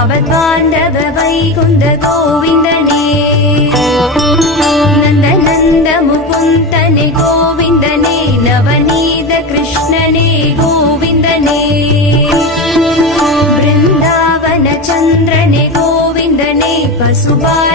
ஆபத்வாண்டவ Vaikuntha கோவிந்தனே நந்த நந்த முகுந்தனே கோவிந்தனே நவநீத கிருஷ்ணனே கோவிந்தனே Brindavan சந்திரனே கோவிந்தனே பசுபால